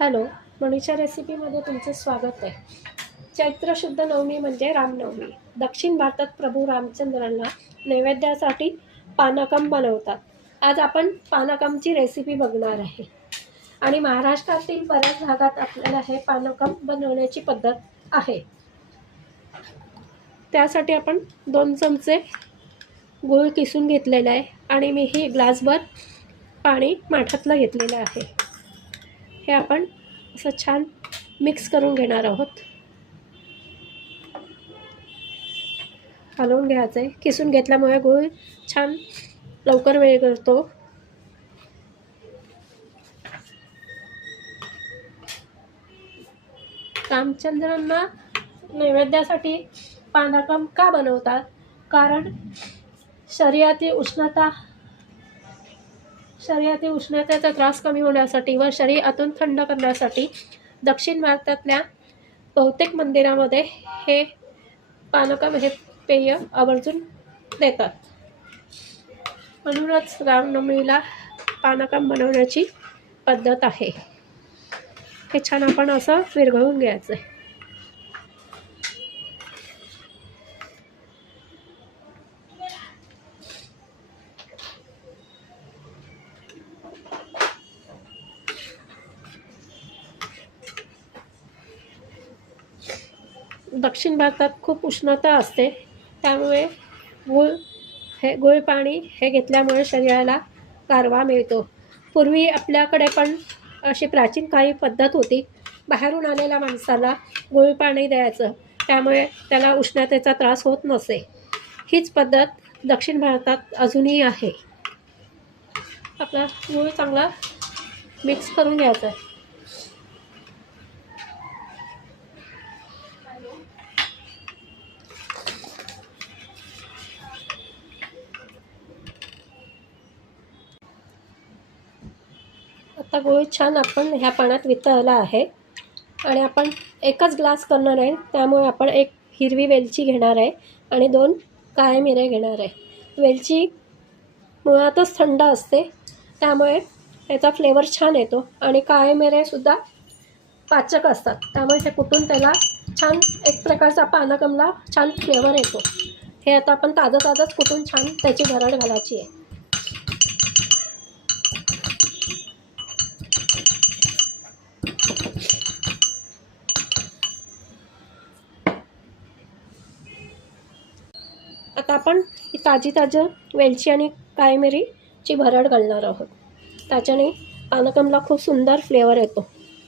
Hello, Manisha रेसिपीमध्ये तुमचं स्वागत आहे. चैत्र शुद्ध नवमी म्हणजे रामनवमी. दक्षिण भारतात प्रभू रामचंद्रांना नैवेद्यासाठी पानकम बनवतात. आज आपण पानकमची रेसिपी बघणार आहे. आणि महाराष्ट्रातील बऱ्याच भागात आपल्याला हे पानकम बनवण्याची पद्धत आहे. त्यासाठी आपण 2 चमचे गूळ किसून घेतलेला आहे आणि मी ही ग्लासभर पाणी माठातलं घेतलेलं आहे. हे आपण असं छान मिक्स करून घेणार आहोत. हलवून घ्यायचं आहे. किसून घेतल्यामुळे गूळ छान लवकर विरघळतो. रामचंद्रांना नैवेद्यासाठी पानकम का बनवतात? कारण शरीरातील उष्णतेचा त्रास कमी होण्यासाठी व शरीर आतून थंड करण्यासाठी दक्षिण भारतातल्या बहुतेक मंदिरामध्ये हे पानकम हे पेय आवर्जून देतात. म्हणूनच रामनवमीला पानकम बनवण्याची पद्धत आहे. हे छान आपण असं विरघळून घ्यायचं आहे. दक्षिण भारतात खूप उष्णता असते, त्यामुळे गुळ पाणी हे घेतल्यामुळे शरीराला गारवा मिळतो. पूर्वी आपल्याकडे पण अशी प्राचीन काळी पद्धत होती. बाहेरून आलेल्या माणसाला गुळ पाणी द्यायचं, त्यामुळे त्याला उष्णतेचा त्रास होत नसे. हीच पद्धत दक्षिण भारतात अजूनही आहे. आपला गुळ चांगला मिक्स करून घ्यायचा आहे. आता गूळ छान आपण ह्या पाण्यात वितळला आहे आणि आपण एकच ग्लास करणार आहे, त्यामुळे आपण 1 हिरवी वेलची घेणार आहे आणि 2 काळे मिरे घेणार आहे. वेलची मुळातच थंड असते, त्यामुळे त्याचा फ्लेवर छान येतो आणि काळे मिरेसुद्धा पाचक असतात, त्यामुळे हे कुटून त्याला छान एक प्रकारचा पानकमला छान फ्लेवर येतो. हे आता आपण ताजंच कुटून छान त्याची भरड घालायची आहे. आता आपण ही ताजी वेलची आणि काळी मिरीची भरड घालणार आहोत. त्याच्याने पानकमला खूप सुंदर फ्लेवर येतो.